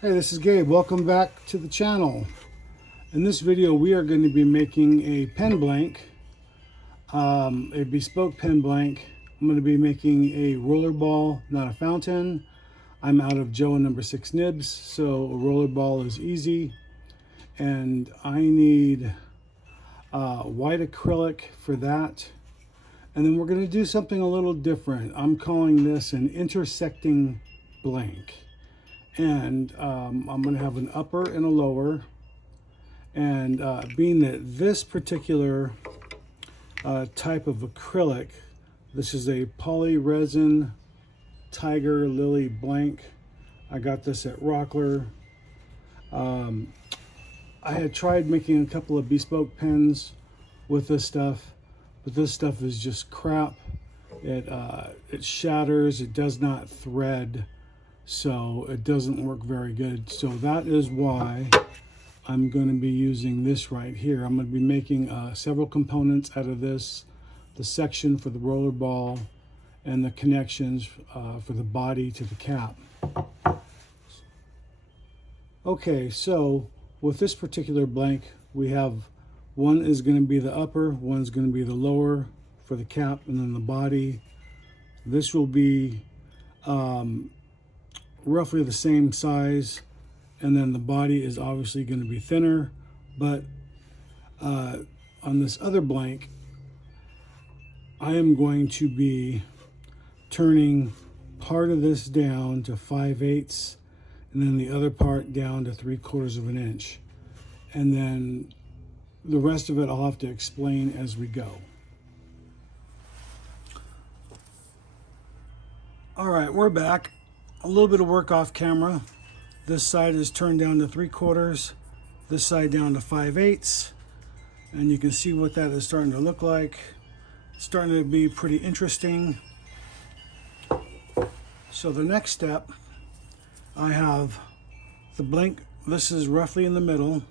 Hey, this is Gabe. Welcome back to the channel. In this video, we are going to be making a pen blank, a bespoke pen blank. I'm going to be making a roller ball, not a fountain. I'm out of Joe number 6 nibs, so a roller ball is easy. And I need white acrylic for that. And then we're going to do something a little different. I'm calling this an intersecting blank. And I'm going to have an upper and a lower. And being that this particular type of acrylic, this is a poly resin Tiger Lily blank. I got this at Rockler. I had tried making a couple of bespoke pens with this stuff, but this stuff is just crap. It shatters, it does not thread, so it doesn't work very good. So that is why I'm going to be using this right here. I'm going to be making several components out of this, the section for the roller ball and the connections for the body to the cap. Okay, so with this particular blank, we have one is going to be the upper, one's going to be the lower for the cap, and then the body. This will be roughly the same size, and then the body is obviously going to be thinner. But on this other blank, I am going to be turning part of this down to 5/8 and then the other part down to 3/4 of an inch. And then the rest of it I'll have to explain as we go. All right, we're back. A little bit of work off camera. This side is turned down to 3/4, this side down to 5/8, and you can see what that is starting to look like. It's starting to be pretty interesting. So the next step, I have the blank. This is roughly in the middle.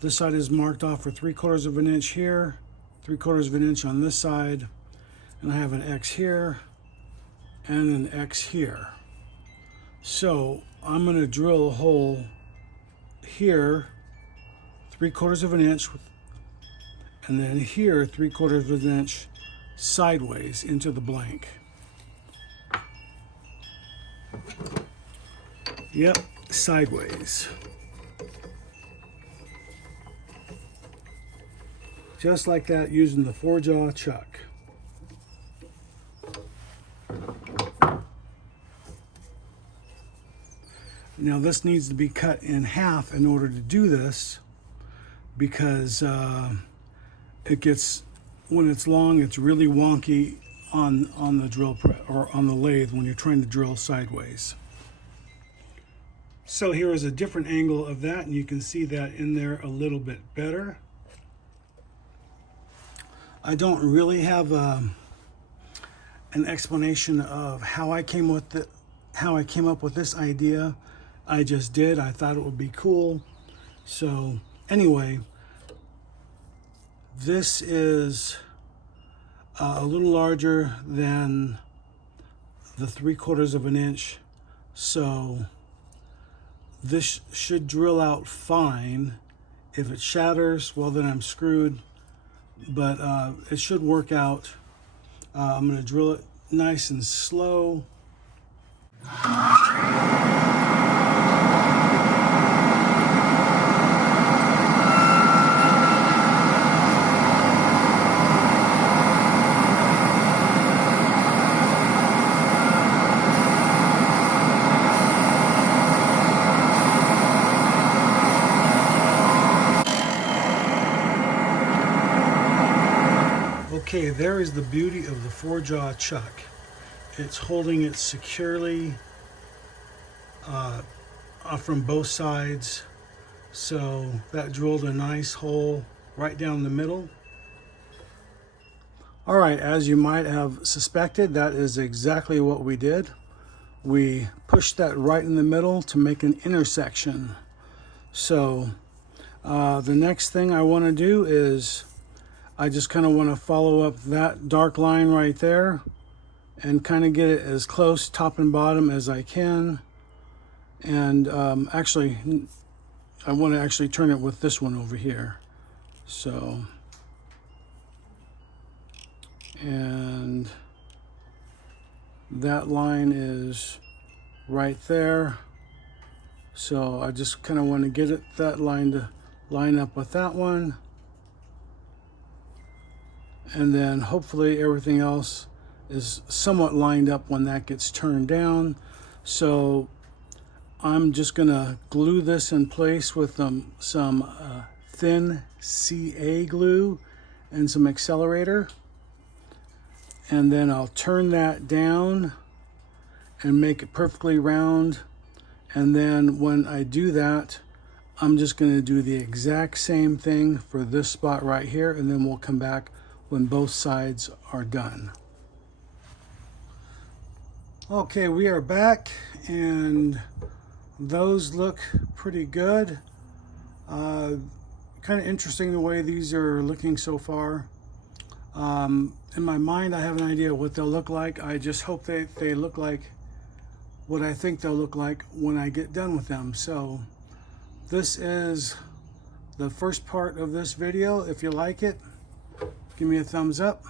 This side is marked off for 3/4 of an inch here, 3/4 of an inch on this side, and I have an X here and an X here. So I'm going to drill a hole here, 3/4 of an inch, and then here 3/4 of an inch sideways into the blank. Yep, sideways. Just like that, using the 4-jaw chuck. Now this needs to be cut in half in order to do this, because it gets, when it's long, it's really wonky on the drill press or on the lathe when you're trying to drill sideways. So here is a different angle of that, and you can see that in there a little bit better. I don't really have an explanation of how I came up with this idea. I just did. I thought it would be cool. So anyway, this is a little larger than the 3/4 of an inch. So this should drill out fine. If it shatters, well, then I'm screwed. But it should work out. I'm going to drill it nice and slow. Okay, there is the beauty of the 4-jaw chuck. It's holding it securely from both sides. So that drilled a nice hole right down the middle. All right, as you might have suspected, that is exactly what we did. We pushed that right in the middle to make an intersection. So the next thing I want to do is I just kind of want to follow up that dark line right there and kind of get it as close top and bottom as I can. And actually, I want to actually turn it with this one over here. So, and that line is right there. So I just kind of want to get that line to line up with that one. And then hopefully everything else is somewhat lined up when that gets turned down. So I'm just gonna glue this in place with some thin CA glue and some accelerator. And then I'll turn that down and make it perfectly round. And then when I do that, I'm just going to do the exact same thing for this spot right here, and then we'll come back when both sides are done. Okay, we are back, and those look pretty good. Kind of interesting the way these are looking so far. In my mind, I have an idea what they'll look like. I just hope they look like what I think they'll look like when I get done with them. So this is the first part of this video. If you like it, give me a thumbs up,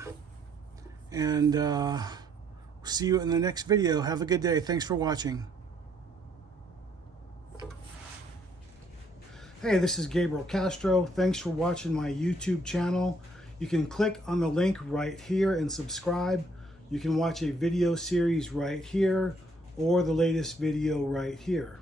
and see you in the next video. Have a good day. Thanks for watching. Hey, this is Gabriel Castro. Thanks for watching my YouTube channel. You can click on the link right here and subscribe. You can watch a video series right here, or the latest video right here.